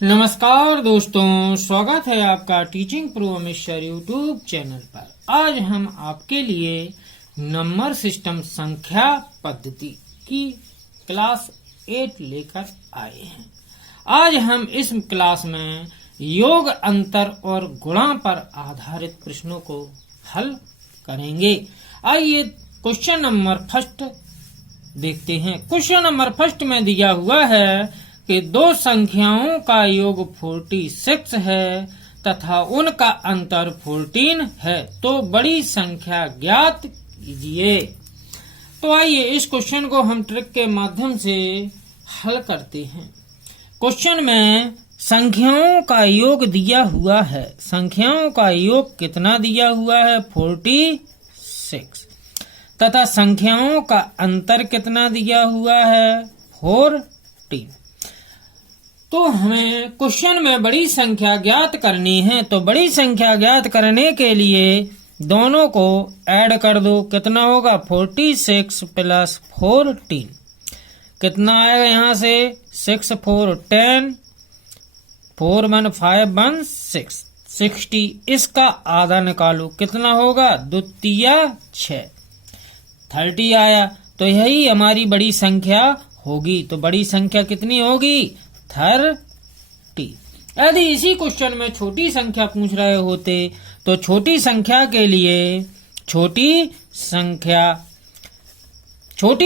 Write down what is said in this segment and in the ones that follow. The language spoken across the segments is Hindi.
नमस्कार दोस्तों, स्वागत है आपका teaching pro mister YouTube channel पर। आज हम आपके लिए नंबर सिस्टम संख्या पद्धति की क्लास 8 लेकर आए हैं। आज हम इस क्लास में योग, अंतर और गुणा पर आधारित प्रश्नों को हल करेंगे। आइए क्वेश्चन नंबर फर्स्ट देखते हैं। क्वेश्चन नंबर फर्स्ट में दिया हुआ है कि दो संख्याओं का योग 46 है तथा उनका अंतर 14 है, तो बड़ी संख्या ज्ञात कीजिए। तो आइए इस क्वेश्चन को हम ट्रिक के माध्यम से हल करते हैं। क्वेश्चन में संख्याओं का योग दिया हुआ है। संख्याओं का योग कितना दिया हुआ है? 46 तथा संख्याओं का अंतर कितना दिया हुआ है? 14। तो हमें क्वेश्चन में बड़ी संख्या ज्ञात करनी है। तो बड़ी संख्या ज्ञात करने के लिए दोनों को ऐड कर दो। कितना होगा? 46 प्लस 14 कितना आएगा? यहाँ से 6 4 10 4 1 5 1 6 60। इसका आधा निकालो, कितना होगा? द्वितीय 6 30 आया। तो यही हमारी बड़ी संख्या होगी। तो बड़ी संख्या कितनी होगी? 30। यदि इसी क्वेश्चन में छोटी संख्या पूछ रहे होते तो छोटी संख्या के लिए छोटी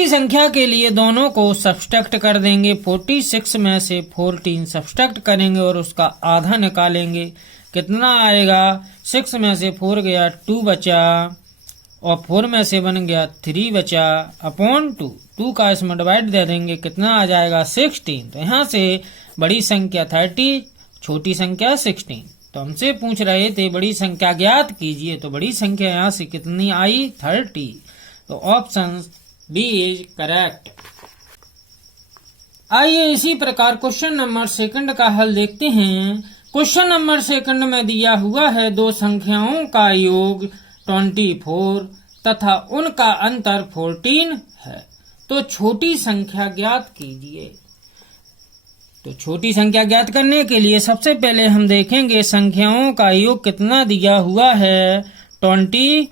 संख्या के लिए दोनों को सब्सट्रैक्ट कर देंगे। 46 में से 14 सब्सट्रैक्ट करेंगे और उसका आधा निकालेंगे। कितना आएगा? 6 में से 4 गया 2 बचा और 4 में से 1 गया 3 बचा अपॉन 2 का इसमें डिवाइड दे देंगे। कितना आ जाएगा? 16। तो यहाँ से बड़ी संख्या 30, छोटी संख्या 16। तो हमसे पूछ रहे थे बड़ी संख्या ज्ञात कीजिए। तो बड़ी संख्या यहाँ से कितनी आई? 30। तो ऑप्शन बी इज करेक्ट। आइए इसी प्रकार क्वेश्चन नंबर सेकंड का हल देखते हैं। क्वेश्चन नंबर सेकंड में दिया हुआ है दो संख्याओं का योग 24 तथा उनका अंतर 14 है, तो छोटी संख्या ज्ञात कीजिए। तो छोटी संख्या ज्ञात करने के लिए सबसे पहले हम देखेंगे संख्याओं का योग कितना दिया हुआ है? 24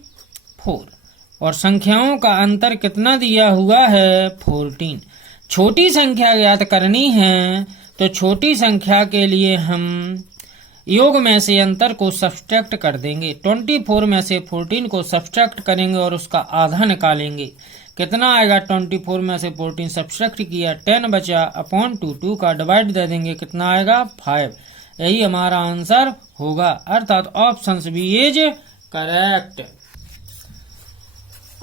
और संख्याओं का अंतर कितना दिया हुआ है? 14। छोटी संख्या ज्ञात करनी है तो छोटी संख्या के लिए हम योग में से अंतर को सब्सट्रैक्ट कर देंगे। 24 में से 14 को सब्सट्रैक्ट करेंगे और उसका आधा निकालेंगे। कितना आएगा? 24 में से 14 सब्सट्रैक्ट किया 10 बचा अपॉन 2 का डिवाइड दे देंगे। कितना आएगा? 5। यही हमारा आंसर होगा, अर्थात ऑप्शन बी इज करेक्ट।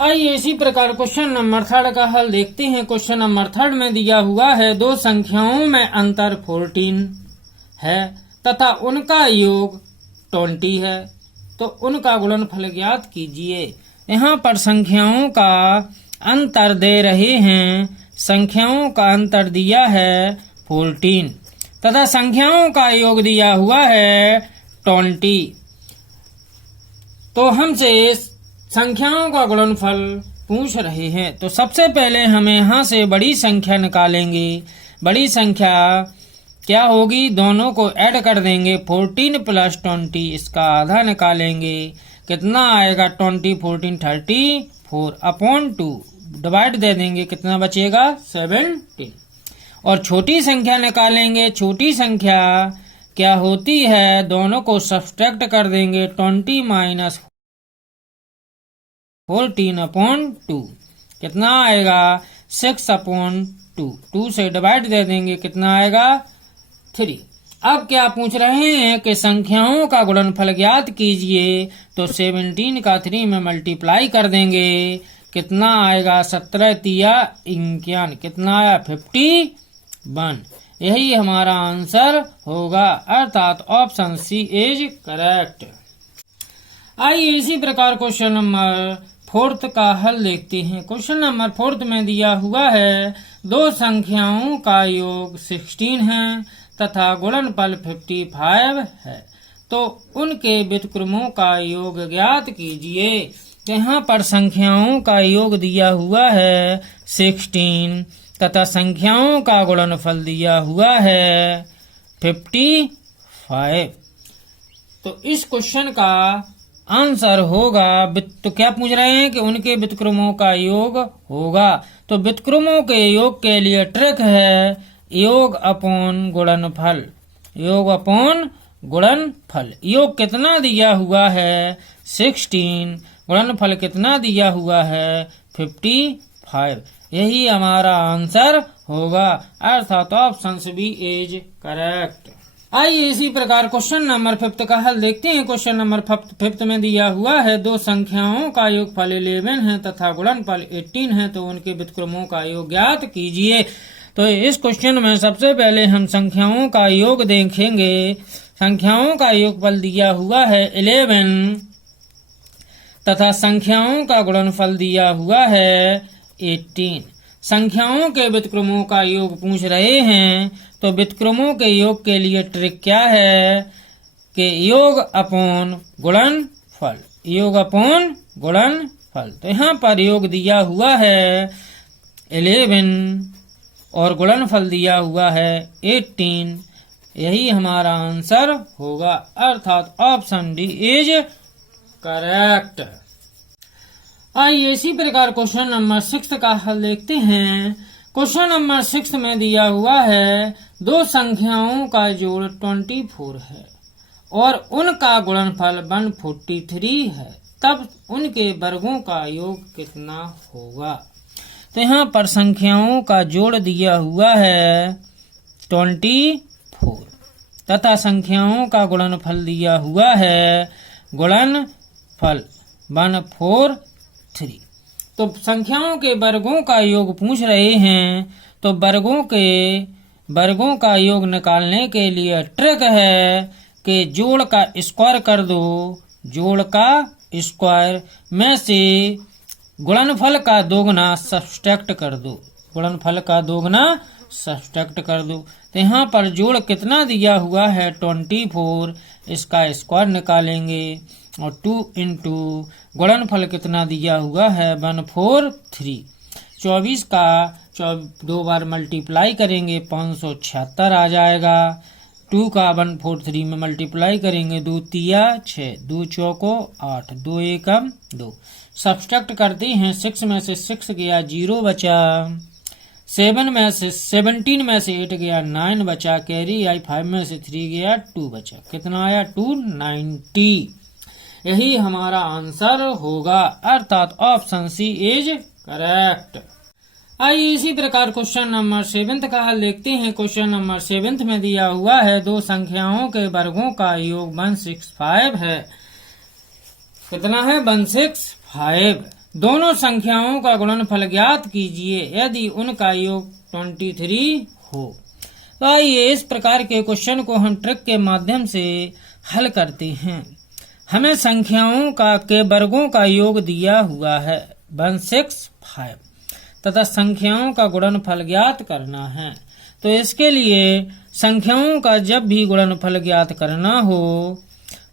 आइए इसी प्रकार क्वेश्चन नंबर थर्ड का हल देखते हैं। क्वेश्चन नंबर थर्ड में दिया हुआ है दो संख्याओं में अंतर 14 है तथा उनका योग 20 है, तो उनका गुणनफल ज्ञात कीजिए। यहाँ पर संख्याओं का अंतर दे रहे हैं। संख्याओं का अंतर दिया है 14 तथा संख्याओं का योग दिया हुआ है 20। तो हमसे संख्याओं का गुणनफल पूछ रहे हैं। तो सबसे पहले हमें यहाँ से बड़ी संख्या निकालेंगे। बड़ी संख्या क्या होगी? दोनों को ऐड कर देंगे। 14 प्लस 20 इसका आधा निकालेंगे। कितना आएगा? 20 14 34 अपॉन 2 डिवाइड दे देंगे। कितना बचेगा? 17। और छोटी संख्या निकालेंगे। छोटी संख्या क्या होती है? दोनों को सब्सट्रैक्ट कर देंगे। 20 माइनस 14 अपॉन 2 कितना आएगा? 6 अपॉन 2 से डिवाइड दे देंगे। कितना आएगा? 3। अब क्या पूछ रहे हैं कि संख्याओं का गुणनफल ज्ञात कीजिए। तो 17 का 3 में मल्टीप्लाई कर देंगे। कितना आएगा? 17 तिया 51 कितना आया? 51। यही हमारा आंसर होगा, अर्थात ऑप्शन सी इज करेक्ट। आइए इसी प्रकार क्वेश्चन नंबर फोर्थ का हल देखते हैं। क्वेश्चन नंबर फोर्थ में दिया हुआ है दो संख्याओं का योग 16 है तथा गुणनफल 55 है, तो उनके व्युत्क्रमों का योग ज्ञात कीजिए। यहाँ पर संख्याओं का योग दिया हुआ है 16 तथा संख्याओं का गुणनफल दिया हुआ है 55। तो इस क्वेश्चन का आंसर होगा, तो क्या पूछ रहे हैं कि उनके व्युत्क्रमों का योग होगा। तो व्युत्क्रमों के योग के लिए ट्रिक है योग अपॉन गुणनफल। योग अपॉन गुणनफल। योग कितना दिया हुआ है 16, गुणनफल कितना दिया हुआ है 55। यही हमारा आंसर होगा, अर्थात ऑप्शन बी इज करेक्ट। आइए इसी प्रकार क्वेश्चन नंबर 5 का हल देखते हैं। क्वेश्चन नंबर 5 में दिया हुआ है दो संख्याओं का योगफल 11 है तथा गुणनफल 18 है, तो उनके व्युत्क्रमों का योग ज्ञात कीजिए। तो इस क्वेश्चन में सबसे पहले हम संख्याओं का योग देखेंगे। संख्याओं का योगफल दिया हुआ है 11 तथा संख्याओं का गुणनफल दिया हुआ है 18। संख्याओं के व्युत्क्रमों का योग पूछ रहे हैं, तो व्युत्क्रमों के योग के लिए ट्रिक क्या है कि योग अपॉन गुणनफल। योग अपॉन गुणनफल। तो यहाँ पर योग दिया हुआ है 11 और गुणनफल दिया हुआ है 18। यही हमारा आंसर होगा, अर्थात ऑप्शन डी इज करेक्ट। आइए इसी प्रकार क्वेश्चन नंबर 6 का हल देखते हैं। क्वेश्चन नंबर 6 में दिया हुआ है दो संख्याओं का जोड़ 24 है और उनका गुणनफल 143 है, तब उनके वर्गों का योग कितना होगा। तो यहाँ पर संख्याओं का जोड़ दिया हुआ है 24 तथा संख्याओं का गुणनफल दिया हुआ है गुणनफल 143। तो संख्याओं के वर्गों का योग पूछ रहे हैं, तो वर्गों का योग निकालने के लिए ट्रिक है कि जोड़ का स्क्वायर कर दो। जोड़ का स्क्वायर में से गुणनफल का दोगुना सब्सट्रैक्ट कर दो। गुणनफल का दोगुना सब्सट्रैक्ट कर दो। तो यहाँ पर जोड़ कितना दिया हुआ है 24, इसका स्क्वायर निकालेंगे और 2 इंटू गुणनफल कितना दिया हुआ है 143। 24 का 2 बार मल्टीप्लाई करेंगे 576 आ जाएगा। 2 का 143 में मल्टीप्लाई करेंगे 2 तिया 6, 2 चौको 8, 2 एकम 2। सब्सट्रैक्ट करते हैं 6 में से 6 गया 0 बचा, 17 में से 8 गया 9 बचा, कैरी आई 5 में से 3 गया 2 बचा। कितना आया 290। यही हमारा आंसर होगा, अर्थात ऑप्शन सी इज करेक्ट। आइए इसी प्रकार क्वेश्चन नंबर 7 का हल देखते हैं। क्वेश्चन नंबर 7 में दिया हुआ है दो संख्याओं के वर्गों का योग 165 है। कितना है 165। दोनों संख्याओं का गुणनफल ज्ञात कीजिए यदि उनका योग 23 हो। तो आइए इस प्रकार के क्वेश्चन को हम ट्रिक के माध्यम से हल करते हैं। हमें संख्याओं के वर्गों का योग दिया हुआ है 165 तथा संख्याओं का गुणनफल ज्ञात करना है। तो इसके लिए संख्याओं का जब भी गुणनफल ज्ञात करना हो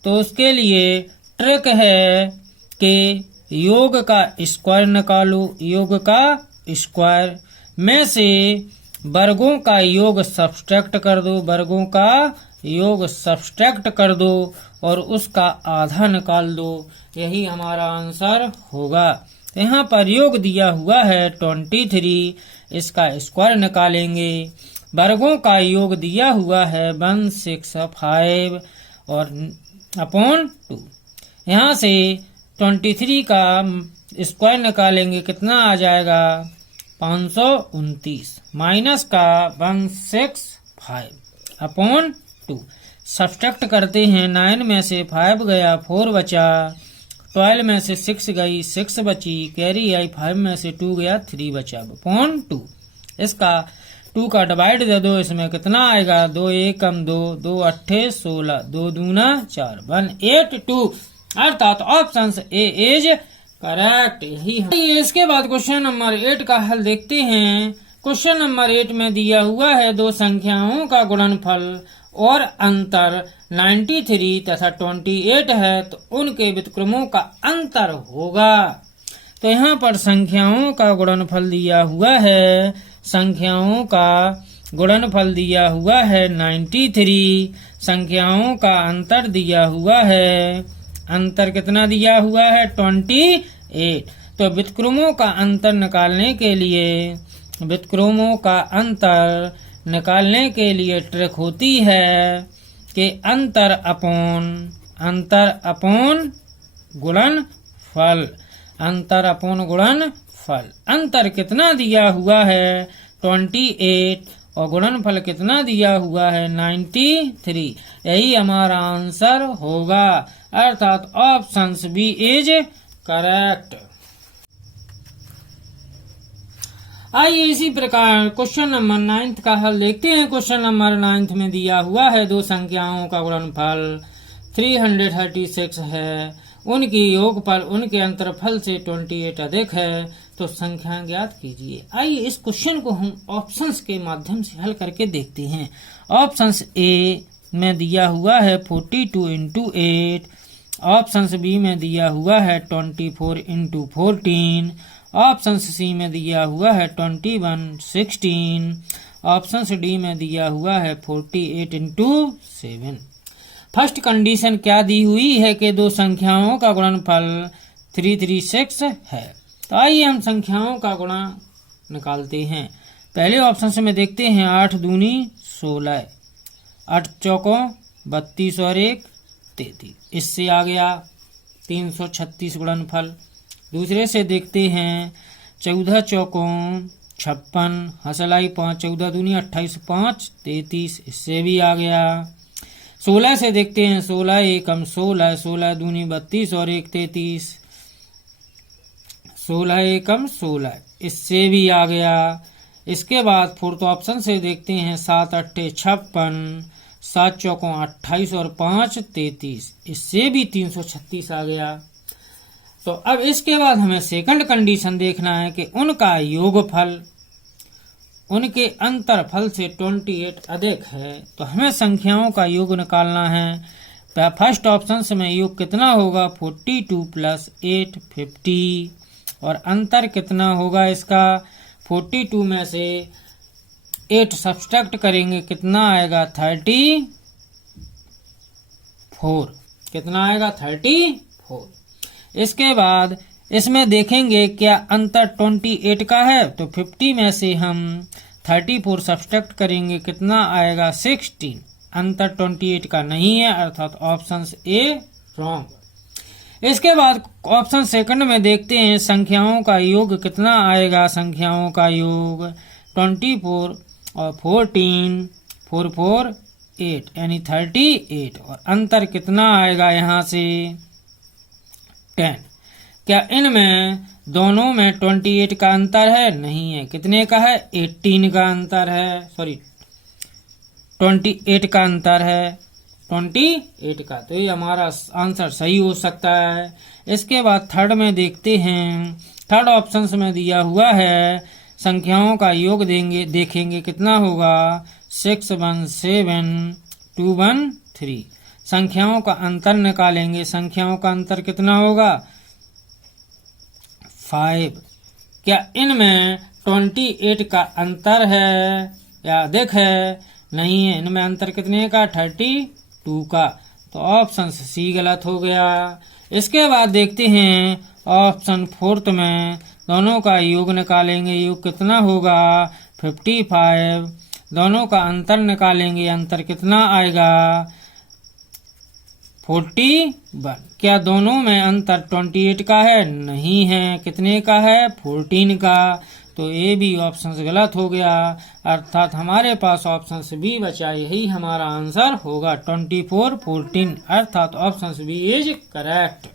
तो उसके लिए ट्रिक है कि योग का स्क्वायर निकालो। योग का स्क्वायर में से वर्गों का योग सब्सट्रैक्ट कर दो। वर्गों का योग सब्सट्रैक्ट कर दो और उसका आधा निकाल दो। यही हमारा आंसर होगा। यहाँ पर योग दिया हुआ है 23, इसका स्क्वायर निकालेंगे। वर्गों का योग दिया हुआ है 165 और अपॉन 2। यहाँ से 23 का स्क्वायर निकालेंगे, कितना आ जाएगा 529 माइनस का 165 अपॉन 2। सब्सट्रैक्ट करते हैं 9 में से 5 गया 4 बचा, 12 में से 6 गई 6 बची, कैरी आई 5 में से 2 गया 3 बचा अपॉन 2। इसका 2 का डिवाइड दे दो, इसमें कितना आएगा 2 एकम 2, 2 अट्ठे 16, 2 दूना 4, 182। अर्थात ऑप्शन ए इज करेक्ट। यही है। इसके बाद क्वेश्चन नंबर 8 का हल देखते हैं। क्वेश्चन नंबर 8 में दिया हुआ है दो संख्याओं का गुणनफल और अंतर 93 तथा 28 है, तो उनके व्युत्क्रमों का अंतर होगा। तो यहाँ पर संख्याओं का गुणनफल दिया हुआ है, संख्याओं का गुणनफल दिया हुआ है 93, संख्याओं का अंतर दिया हुआ है, अंतर कितना दिया हुआ है 28। तो व्युत्क्रमों का अंतर निकालने के लिए, व्युत्क्रमों का अंतर निकालने के लिए ट्रिक होती है कि अंतर अपोन गुणनफल, अंतर अपोन गुणनफल। अंतर कितना दिया हुआ है 28 और गुणनफल कितना दिया हुआ है 93। यही हमारा आंसर होगा, अर्थात ऑप्शन बी इज करेक्ट। आइए इसी प्रकार क्वेश्चन नंबर 9 का हल देखते हैं। क्वेश्चन नंबर 9 में दिया हुआ है दो संख्याओं का गुणनफल 336 है, उनकी योगफल उनके अंतरफल से 28 अधिक है, तो संख्या ज्ञात कीजिए। आइए इस क्वेश्चन को हम ऑप्शंस के माध्यम से हल करके देखते हैं। ऑप्शंस ए में दिया हुआ है 42 इंटू 8, ऑप्शंस बी में दिया हुआ है 24 इंटू 14, ऑप्शन सी में दिया हुआ है 21 16, ऑप्शन डी में दिया हुआ है 48 इंटू 7। फर्स्ट कंडीशन क्या दी हुई है कि दो संख्याओं का गुणनफल 336 है। तो आइए हम संख्याओं का गुणा निकालते हैं। पहले ऑप्शन से में देखते हैं 8 दूनी 16, 8 चौकों 32 और 1 33, इससे आ गया 336 गुणनफल। दूसरे से देखते हैं 14 चौकों 56, हसलाई 5, 14 दूनी 28, 5 33, इससे भी आ गया। 16 से देखते हैं 16 एकम 16, 16 दूनी 32 और 1 33, 16 एकम 16, इससे भी आ गया। इसके बाद फोर्थ ऑप्शन से देखते हैं 7 8 56, 7 चौकों 28 और 5 33, इससे भी 336 आ गया। तो अब इसके बाद हमें सेकंड कंडीशन देखना है कि उनका योगफल उनके अंतरफल से 28 अधिक है, तो हमें संख्याओं का योग निकालना है। फर्स्ट ऑप्शन से में योग कितना होगा 42 प्लस 8 50, और अंतर कितना होगा इसका 42 में से 8 सब्सट्रैक्ट करेंगे, कितना आएगा 34, कितना आएगा 34। इसके बाद इसमें देखेंगे क्या अंतर 28 का है, तो 50 में से हम 34 सब्सट्रैक्ट करेंगे, कितना आएगा 16, अंतर 28 का नहीं है, अर्थात ऑप्शन ए रॉन्ग। इसके बाद ऑप्शन सेकंड में देखते हैं संख्याओं का योग कितना आएगा। संख्याओं का योग 24 और 14, 4 4 8 यानी 38, और अंतर कितना आएगा यहाँ से 10। क्या इनमें दोनों में 28 का अंतर है? नहीं है। कितने का है? 18 का अंतर है, सॉरी 28 का अंतर है, 28 का। तो ये हमारा आंसर सही हो सकता है। इसके बाद थर्ड में देखते हैं। थर्ड ऑप्शन में दिया हुआ है संख्याओं का योग देखेंगे कितना होगा 6 1 7 2 1 3। संख्याओं का अंतर निकालेंगे। संख्याओं का अंतर कितना होगा 5। क्या इनमें 28 का अंतर है या अधिक है? नहीं है। इनमें अंतर कितने का 32 का। तो ऑप्शन सी गलत हो गया। इसके बाद देखते हैं ऑप्शन फोर्थ में दोनों का योग निकालेंगे। योग कितना होगा 55। दोनों का अंतर निकालेंगे। अंतर कितना आएगा 41। क्या दोनों में अंतर 28 का है? नहीं है। कितने का है 14 का। तो ये भी ऑप्शन गलत हो गया, अर्थात हमारे पास ऑप्शन बी बचा। यही हमारा आंसर होगा 24 14, अर्थात ऑप्शन बी इज करेक्ट।